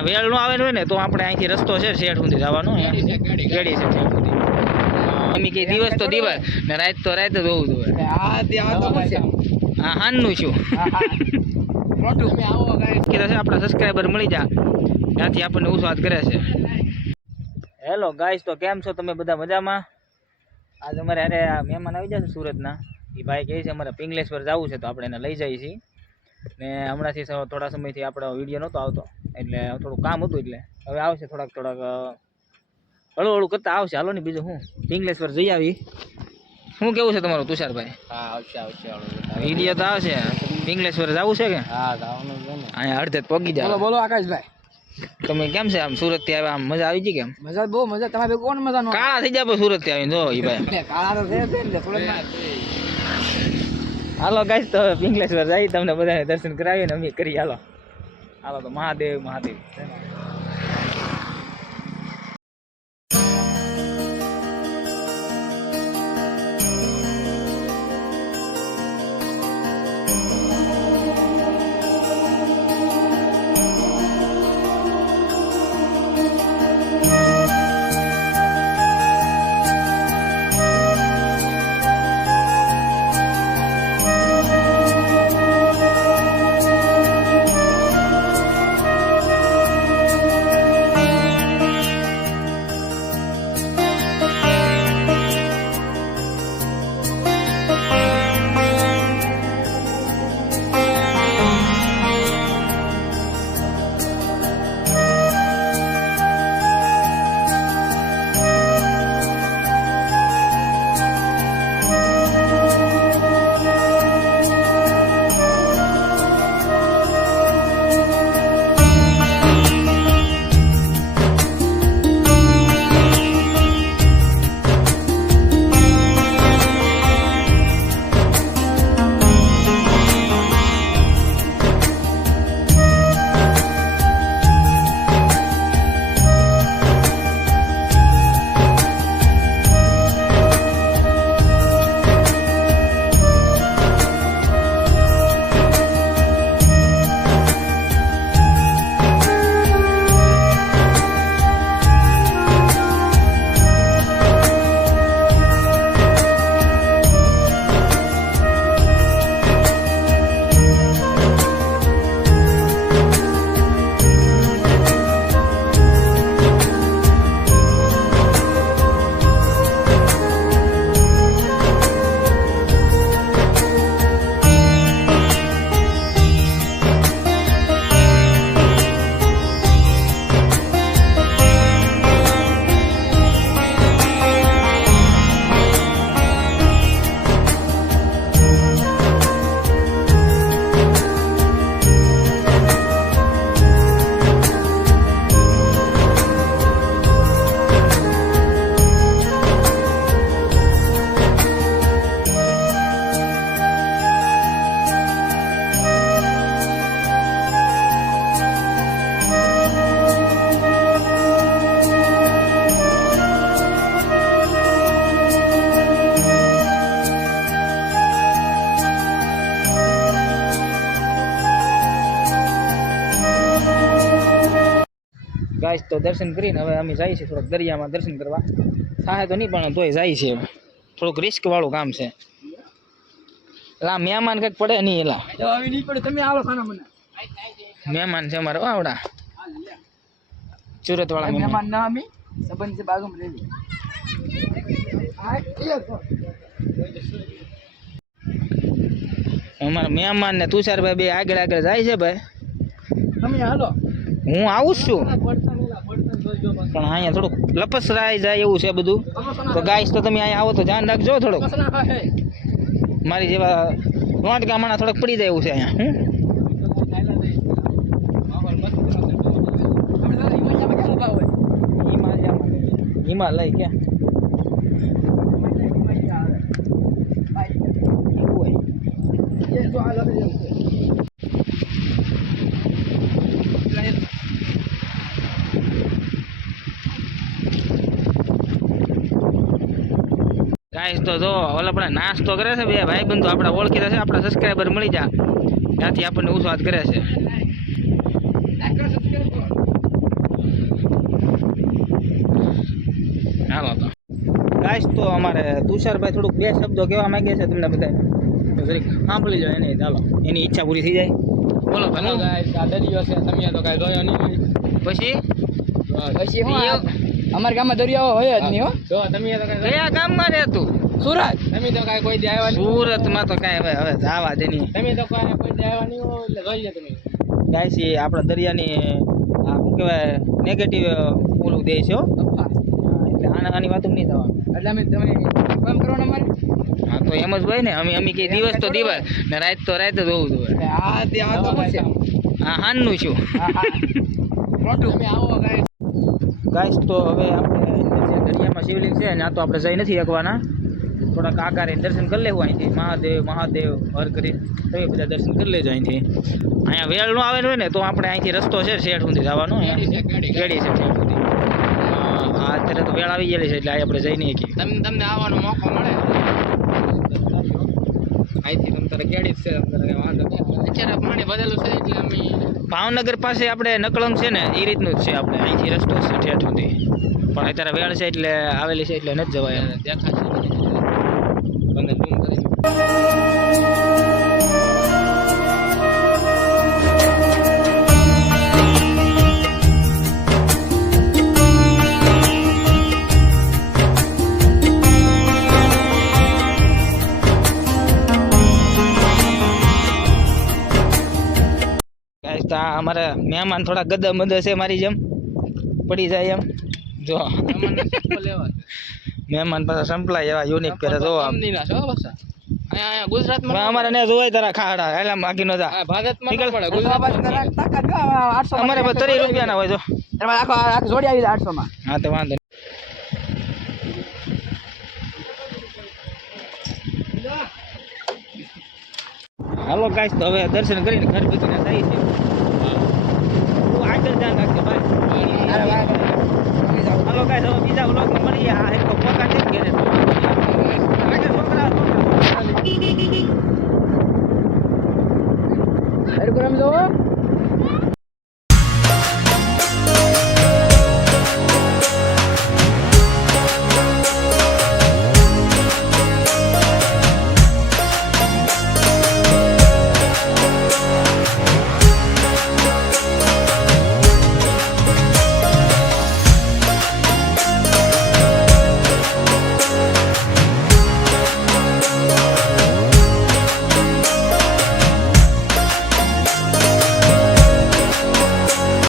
અહીંયા નો આવેલું હોય ને તો આપણે અહીંથી રસ્તો છે શેઠ સુધી જવાનો. ગાડી છે, શેઠ સુધી. અમે કે દિવસ તો દિવસ. ને રાત તો રાત જ હોવું જોઈએ. આ હાનનું છું. હા, હા. આવો આપણા સબસ્ક્રાઈબર મળી જા. ત્યાંથી આપણને ઉસ્વાદ કરે છે. હેલો ગાઈસ તો કેમ છો તમે બધા મજામાં? આજ અમારે અરે આ મહેમાન આવી જશે સુરતના. એ ભાઈ કહે છે અમારે પિંગલેશ્વર જવું છે તો આપણે એને લઈ જઈએ છીએ. ને હમણાંથી થોડા સમયથી આપણો વીડિયો નહોતો આવતો એટલે થોડું કામ હતું એટલે. હવે આવશે થોડાક થોડાક હળવું હળવું કરતા આવશે. હાલો ને બીજું શું પર જઈ આવી. શું કેવું છે તમારું તુષારભાઈ? હા આવશે આવશે વીડિયો તો આવશે. પિંગલેશ્વર જવું છે કે? હા જવાનું છે ને. અહીંયા અડધે જ પગી જાય. બોલો આકાશભાઈ. તમે કેમ છે આમ સુરતથી આવ્યા? આમ મજા આવી ગઈ કેમ મજા બહુ મજા. તમારે કોણ મજા કાળા થઈ જાય સુરતથી આવીને જો ભાઈ. કાળા તો છે સુરતમાં હાલો ગાઈસ તો પિંગલેશ્વર જઈ તમને બધાને દર્શન કરાવીને અમે કરી, હાલો. હાલો તો મહાદેવ મહાદેવ. ગાઈસ તો દર્શન કરીને હવે અમે જઈએ છીએ થોડોક દરિયામાં દર્શન કરવા. સાહે તો નહીં પણ તોય જાય છે થોડુંક રિસ્ક વાળું કામ છે. એલા મહેમાન કંઈક પડે નહીં એલા. મહેમાન છે અમારા આવડા. સુરત વાળા મહેમાન. ના અમે સંબંધ છે બાગમ છો અમારા મહેમાન ને તુષારભાઈ બે આગળ આગળ જાય છે ભાઈ. તમે હાલો. હું આવું છું. પણ અહીંયા થોડુંક લપસરાઈ જાય એવું છે બધું. તો ગાઈસ તો તમે અહીંયા આવો તો ધ્યાન રાખજો થોડુંક. મારી જેવા નોટ મણા થોડોક પડી જાય એવું છે અહીંયા. હિમાલય ક્યાં? ગાઈસ તો જો ઓલા આપણે નાસ્તો કરે છે બે ભાઈ બંધુ આપણા ઓળખીતા છે આપણે સબસ્ક્રાઈબર મળી જાય ત્યાંથી આપણને ઉસ્વાદ કરે છે. ગાઈસ તો અમારે તુષારભાઈ થોડુંક બે શબ્દો કહેવા માંગે છે તમને બધા સાંભળી જાય એને ચાલો. એની ઈચ્છા પૂરી થઈ જાય. બોલો ભાઈ. ગાઈસ આ દરિયો છે તમે તો કાંઈ જોયો નહીં. પછી? પછી અમારા ગામમાં દરિયાઓ હોય જ નહીં હો. જો તમે તો કયા ગામમાં રહે તું સુરત. તમે તો કાંઈ કોઈ દી આવ્યા સુરતમાં તો કાંઈ હવે હવે જવા દે નહીં. તમે તો કાંઈ કોઈ દી આવ્યા નહીં હો એટલે જોઈ લે તમે. ગાઈસ છે આપણા દરિયાની આ શું કહેવાય નેગેટિવ ઓલું દે છે એટલે આના આની વાતું નહીં થવાનું એટલે અમે તમે કામ કરવાનું અમારે? હા તો એમ જ હોય ને અમે અમે કે દિવસ તો દિવસ ને રાત તો રાત જ હોવું જોઈએ. એટલે આ તે આ તો હા હાનનું છું. હા હા. આવો ગાઈસ તો હવે આપણે દરિયામાં શિવલિંગ છે ત્યાં તો આપણે જઈ નથી શકવાના. થોડાક આકારે દર્શન કરી લેવું અહીંથી. મહાદેવ મહાદેવ હર કરી એ બધા દર્શન કરી લેજો અહીંથી. અહીંયા વેળ નો આવે હોય ને તો આપણે અહીંથી રસ્તો છે શેઠ સુધી જવાનો. ગાડી છે, શેઠ સુધી. હા, અત્યારે તો વેળ આવી ગયેલી છે એટલે અહીં આપણે જઈ નહીં શકીએ. તમને તમને આવવાનો મોકો મળે? અહીંથી તમ તારે ગાડી છે અત્યારે પાણી બદલું છે એટલે અમે ભાવનગર પાસે આપણે નકળંગ છે ને એ રીતનું જ છે આપણે. અહીંથી રસ્તો છે ઠેઠ સુધી પણ અત્યારે વેળ છે એટલે આવેલી છે એટલે નથી જવાય. દેખાશે. અમારા મહેમાન થોડા ગદા મદા છે મારી જેમ. પડી જાય એમ. જો. મહેમાન પાછા સંપલાય એવા યુનિક પહેરે જો અમારે ને જોવાય તારા ખાડા એટલે બાકી નો જા. હા. ન તો વાંધો નહીં. હાલો ગાઈસ તો હવે દર્શન કરીને ઘર બચીને થાય છે.